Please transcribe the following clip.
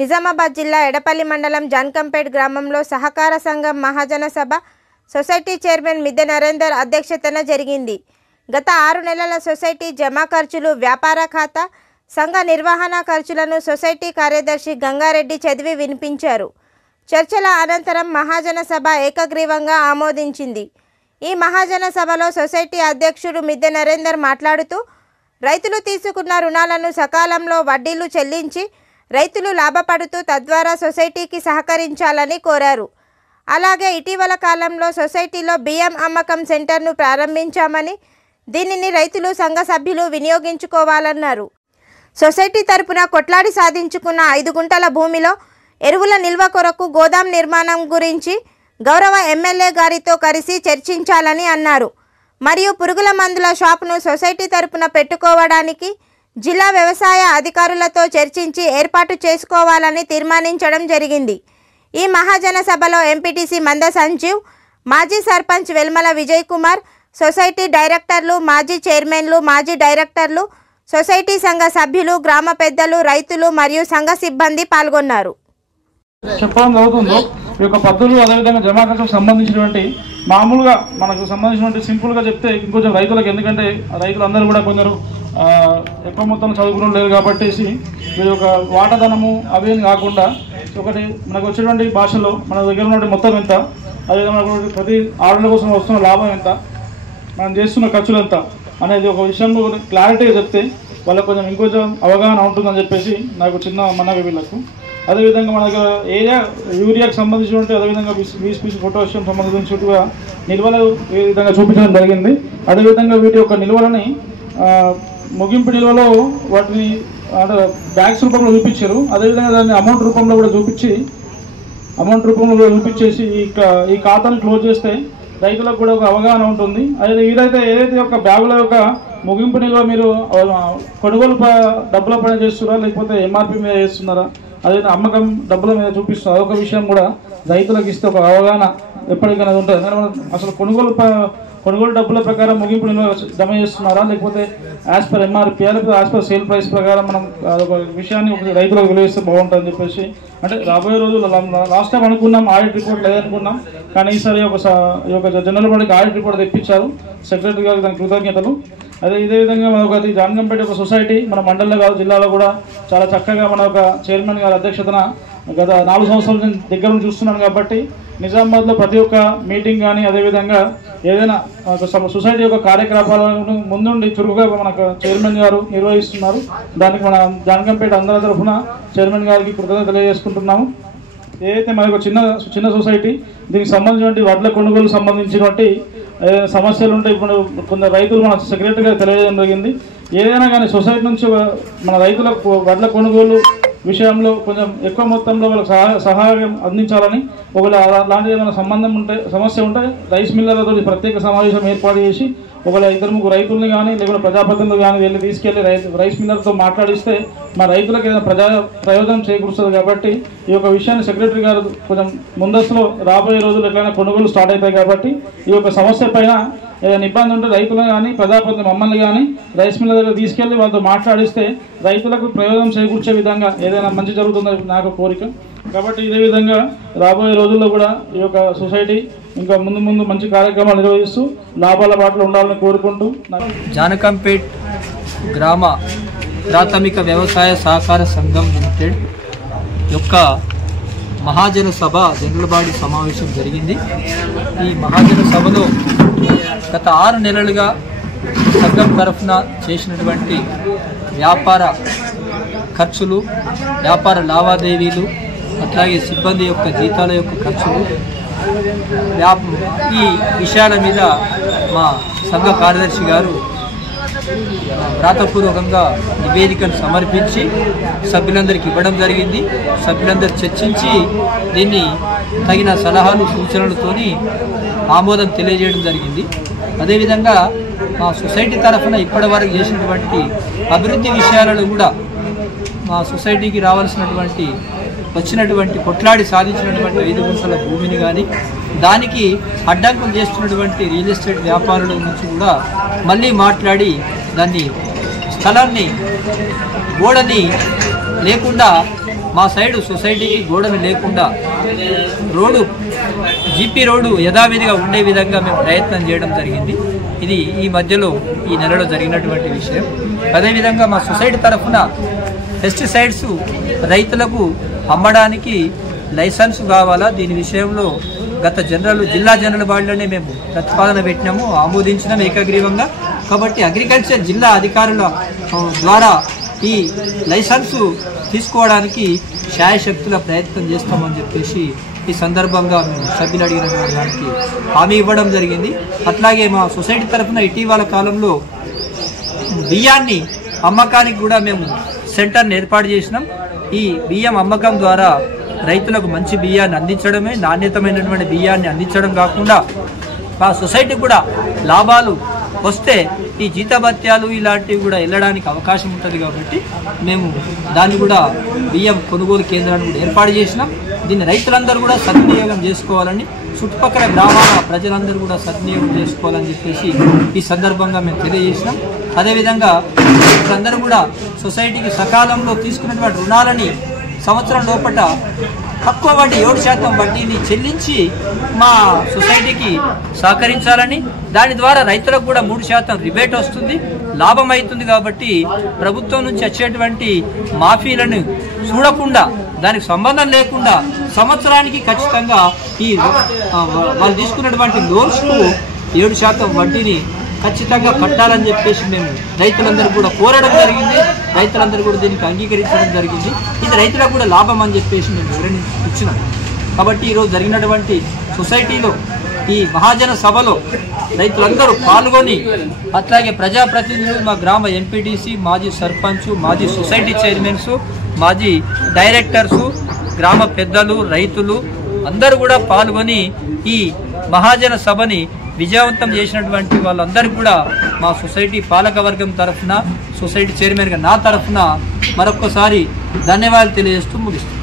నిజామాబాద్ జిల్లా ఎడపల్లి మండలం జాన్కంపేట్ గ్రామంలో సహకార సంఘం మహాజన సభ సొసైటీ చైర్మన్ మిద్దె నరేందర్ అధ్యక్షతన జరిగింది. గత 6 నెలల సొసైటీ జమా ఖర్చులు, వ్యాపార ఖాతా, సంఘ నిర్వహణ ఖర్చులను సొసైటీ కార్యదర్శి గంగారెడ్డి చదివి వినిపించారు. చర్చల అనంతరం మహాజన సభ ఏకగ్రీవంగా ఆమోదించింది. ఈ మహాజన సభలో సొసైటీ అధ్యక్షుడు మిద్దె నరేందర్ మాట్లాడుతూ, రైతులు తీసుకున్న రుణాలను సకాలంలో వడ్డీలు చెల్లించి రైతులు లాభపడుతూ తద్వారా సొసైటీకి సహకరించాలని కోరారు. అలాగే ఇటీవల కాలంలో సొసైటీలో బియ్యం అమ్మకం సెంటర్ను ప్రారంభించామని, దీనిని రైతులు సంఘ సభ్యులు వినియోగించుకోవాలన్నారు. సొసైటీ తరపున కొట్లాడి సాధించుకున్న 5 గుంటల భూమిలో ఎరువుల నిల్వ కొరకు గోదాం నిర్మాణం గురించి గౌరవ ఎమ్మెల్యే గారితో కలిసి చర్చించాలని అన్నారు. మరియు పురుగుల మందుల షాప్ను సొసైటీ తరపున పెట్టుకోవడానికి జిల్లా వ్యవసాయ అధికారులతో చర్చించి ఏర్పాటు చేసుకోవాలని తీర్మానించడం జరిగింది. ఈ మహాజన సభలో ఎంపీటీసీ మంద సంజీవ్, మాజీ సర్పంచ్ వెల్మల విజయ్ కుమార్, సొసైటీ డైరెక్టర్లు, మాజీ చైర్మన్లు, మాజీ డైరెక్టర్లు, సొసైటీ సంఘ సభ్యులు, గ్రామ పెద్దలు, రైతులు మరియు సంఘ సిబ్బంది పాల్గొన్నారు. చెప్పడం జరుగుతుందో ఈ యొక్క పద్ధతులు, అదేవిధంగా జమా ఖర్చులకు సంబంధించినటువంటి మామూలుగా మనకు సంబంధించినటువంటి సింపుల్గా చెప్తే ఇంకొంచెం రైతులకు, ఎందుకంటే రైతులందరూ కూడా కొందరు ఎక్కువ మొత్తంలో చదువుకుని లేరు కాబట్టి వీరి యొక్క వాటాధనము అవేం కాకుండా ఒకటి మనకు వచ్చేటువంటి భాషలో మన దగ్గర ఉన్నటువంటి మొత్తం ఎంత, అదేవిధంగా ప్రతి ఆర్డర్ల కోసం వస్తున్న లాభం ఎంత, మనం చేస్తున్న ఖర్చులు ఎంత అనేది ఒక విషయంలో క్లారిటీగా చెప్తే వాళ్ళకు కొంచెం ఇంకొంచెం అవగాహన ఉంటుందని చెప్పేసి నాకు చిన్న మనవి వీళ్ళకు. అదేవిధంగా మన దగ్గర యూరియాకి సంబంధించినటువంటి, అదేవిధంగా వీస్పీసీ పొటాషియం సంబంధించినట్టుగా నిల్వలు ఏ విధంగా చూపించడం జరిగింది. అదేవిధంగా వీటి యొక్క నిల్వలని ముగింపు నిల్వలో వాటిని అంటే బ్యాగ్స్ రూపంలో చూపించారు. అదేవిధంగా దాన్ని అమౌంట్ రూపంలో కూడా చూపించేసి ఈ ఖాతాను క్లోజ్ చేస్తే రైతులకు కూడా ఒక అవగాహన ఉంటుంది. అదే ఏదైతే యొక్క బ్యాగుల యొక్క ముగింపు నిల్వ మీరు కొనుగోలు డబ్బుల పైన చేస్తున్నారా లేకపోతే ఎంఆర్పి మీద చేస్తున్నారా, అదే అమ్మకం డబ్బుల మీద చూపిస్తున్నారు, అదొక విషయం కూడా రైతులకు ఇస్తే ఒక అవగాహన ఎప్పటికైనా ఉంటుంది. ఎందుకంటే మనం అసలు కొనుగోలు డబ్బుల ప్రకారం ముగింపు నిల్వ జమ చేస్తున్నారా లేకపోతే యాజ్ పర్ ఎంఆర్పీ లేకపోతే యాజ్ పర్ సేల్ ప్రైస్ ప్రకారం మనం అదొక విషయాన్ని రైతులకు విలువిస్తే బాగుంటుందని చెప్పేసి, అంటే రాబోయే రోజుల్లో లాస్ట్ టైం అనుకున్నాం ఆడిట్ రిపోర్ట్ లేదనుకున్నాం, కానీ ఈసారి ఈ యొక్క జనరల్ బాడీకి ఆడిట్ రిపోర్ట్ తెప్పించారు సెక్రటరీ గారికి, దానికి కృతజ్ఞతలు. ఇదే విధంగా మన ఒక జాన్కంపేట ఒక సొసైటీ మన మండలంలో కాదు జిల్లాలో కూడా చాలా చక్కగా మన ఒక చైర్మన్ గారి అధ్యక్షతన గత 4 సంవత్సరాల నుంచి దగ్గర నుంచి చూస్తున్నాను కాబట్టి నిజామాబాద్లో ప్రతి ఒక్క మీటింగ్ కానీ అదేవిధంగా ఏదైనా సొసైటీ యొక్క కార్యకలాపాలను ముందుండి చురుకుగా మనకు చైర్మన్ గారు నిర్వహిస్తున్నారు. దానికి మన జాన్కంపేట అందరి తరఫున చైర్మన్ గారికి కృతజ్ఞత తెలియజేసుకుంటున్నాము. ఏదైతే మనకు చిన్న సొసైటీ దీనికి సంబంధించినటువంటి వడ్ల కొనుగోలు సంబంధించినటువంటి సమస్యలు ఉంటే ఇప్పుడు కొందరు రైతులు మన సెక్రటరీ గారు తెలియజేయడం జరిగింది. ఏదైనా కానీ సొసైటీ నుంచి మన రైతులకు వడ్ల కొనుగోలు విషయంలో కొంచెం ఎక్కువ మొత్తంలో వాళ్ళకి సహాయం అందించాలని, ఒకవేళ అలాంటిది ఏమైనా సమస్య ఉంటే రైస్ మిల్లర్లతో ప్రత్యేక సమావేశం ఏర్పాటు చేసి ఒకవేళ 2-3 రైతుల్ని కానీ లేకపోతే ప్రజాప్రతినిధులు కానీ తీసుకెళ్లి రైస్ మిల్లర్తో మాట్లాడిస్తే మా రైతులకు ఏదైనా ప్రయోజనం చేకూరుస్తుంది. కాబట్టి ఈ యొక్క విషయాన్ని సెక్రటరీ గారు కొంచెం ముందస్తులో రాబోయే రోజులు ఎట్లయినా కొనుగోలు స్టార్ట్ అవుతాయి కాబట్టి ఈ యొక్క సమస్య పైన ఏదైనా ఇబ్బంది ఉంటే రైతులను కానీ ప్రజాప్రతినిధులు మమ్మల్ని కానీ రైస్ మిల్లర్ దగ్గర తీసుకెళ్లి వాళ్ళతో మాట్లాడిస్తే రైతులకు ప్రయోజనం చేకూర్చే విధంగా ఏదైనా మంచి జరుగుతుందని నాకు కోరిక. కాబట్టి ఇదే విధంగా రాబోయే రోజుల్లో కూడా ఈ యొక్క సొసైటీ ఇంకా ముందు మంచి కార్యక్రమాలు నిర్వహిస్తూ లాభాల బాటలో ఉండాలని కోరుకుంటూ జానకంపేట్ గ్రామ ప్రాథమిక వ్యవసాయ సహకార సంఘం లిమిటెడ్ యొక్క మహాజన సభ జనరల్ బాడీ సమావేశం జరిగింది. ఈ మహాజన సభలో గత 6 నెలలుగా సంఘం తరఫున చేసినటువంటి వ్యాపార ఖర్చులు, వ్యాపార లావాదేవీలు, అట్లాగే సిబ్బంది యొక్క జీతాల యొక్క ఖర్చులు, ఈ విషయాల మీద మా సంఘ కార్యదర్శి గారు వ్రాతపూర్వకంగా నివేదికను సమర్పించి సభ్యులందరికీ ఇవ్వడం జరిగింది. సభ్యులందరూ చర్చించి దీన్ని తగిన సలహాలు సూచనలతోని ఆమోదం తెలియజేయడం జరిగింది. అదేవిధంగా మా సొసైటీ తరఫున ఇప్పటివరకు చేసినటువంటి అభివృద్ధి విషయాలను కూడా మా సొసైటీకి రావాల్సినటువంటి వచ్చినటువంటి కొట్లాడి సాధించినటువంటి 5 గుంటల భూమిని కానీ దానికి అడ్డంకులు చేస్తున్నటువంటి రియల్ ఎస్టేట్ వ్యాపారుల నుంచి కూడా మళ్ళీ మాట్లాడి దాన్ని స్థలాన్ని గోడని లేకుండా మా సైడు సొసైటీకి గోడలు లేకుండా జీపీ రోడ్డు యథావిధిగా ఉండే విధంగా మేము ప్రయత్నం చేయడం జరిగింది. ఇది ఈ మధ్యలో ఈ నెలలో జరిగినటువంటి విషయం. అదేవిధంగా మా సొసైటీ తరఫున పెస్టిసైడ్స్ రైతులకు అమ్మడానికి లైసెన్స్ కావాలా, దీని విషయంలో గత జిల్లా జనరల్ బాడీలోనే మేము ప్రతిపాదన పెట్టినాము, ఆమోదించినాం ఏకగ్రీవంగా. కాబట్టి అగ్రికల్చర్ జిల్లా అధికారుల ద్వారా ఈ లైసెన్సు తీసుకోవడానికి శాయశక్తుల ప్రయత్నం చేస్తామని చెప్పేసి ఈ సందర్భంగా మేము సభ్యులు అడిగినటువంటి దానికి హామీ ఇవ్వడం జరిగింది. అట్లాగే మా సొసైటీ తరఫున ఇటీవల కాలంలో బియ్యాన్ని అమ్మకానికి కూడా మేము సెంటర్ని ఏర్పాటు చేసినాం. ఈ బియ్యం అమ్మకం ద్వారా రైతులకు మంచి బియ్యాన్ని అందించడమే, నాణ్యతమైనటువంటి బియ్యాన్ని అందించడం కాకుండా మా సొసైటీ కూడా లాభాలు వస్తే ఈ జీతభత్యాలు ఇలాంటివి కూడా వెళ్ళడానికి అవకాశం ఉంటుంది. కాబట్టి మేము దాన్ని కూడా బియ్యం కొనుగోలు కేంద్రాన్ని కూడా ఏర్పాటు చేసినాం. దీన్ని రైతులందరూ కూడా సద్వినియోగం చేసుకోవాలని, చుట్టుపక్కల గ్రామాల ప్రజలందరూ కూడా సద్వినియోగం చేసుకోవాలని చెప్పేసి ఈ సందర్భంగా మేము తెలియజేసినాం. అదేవిధంగా రైతులందరూ కూడా సొసైటీకి సకాలంలో తీసుకున్నటువంటి రుణాలని సంవత్సరం లోపల తక్కువ వడ్డీ 7% వడ్డీని చెల్లించి మా సొసైటీకి సహకరించాలని, దాని ద్వారా రైతులకు కూడా 3% రిబేట్ వస్తుంది, లాభం అవుతుంది. కాబట్టి ప్రభుత్వం నుంచి వచ్చేటువంటి మాఫీలను చూడకుండా, దానికి సంబంధం లేకుండా సంవత్సరానికి ఖచ్చితంగా ఈ వాళ్ళు తీసుకున్నటువంటి లోన్స్కు 7% వడ్డీని ఖచ్చితంగా కట్టాలని చెప్పేసి మేము రైతులందరూ కూడా కోరడం జరిగింది. రైతులందరూ కూడా దీనికి అంగీకరించడం జరిగింది. ఇది రైతులకు కూడా లాభం అని చెప్పేసి మేము వివరణ ఇచ్చినాం. కాబట్టి ఈరోజు జరిగినటువంటి సొసైటీలో ఈ మహాజన సభలో రైతులందరూ పాల్గొని, అట్లాగే ప్రజాప్రతినిధులు, మా గ్రామ ఎంపీటీసీ, మాజీ సర్పంచ్, మాజీ సొసైటీ చైర్మన్స్, మాజీ డైరెక్టర్సు, గ్రామ పెద్దలు, రైతులు అందరూ కూడా పాల్గొని ఈ మహాజన సభని విజయవంతం చేసినటువంటి వాళ్ళందరికీ కూడా మా సొసైటీ పాలకవర్గం తరఫున, సొసైటీ చైర్మన్గా నా తరఫున మరొక్కసారి ధన్యవాదాలు తెలియజేస్తూ ముగిస్తున్నాను.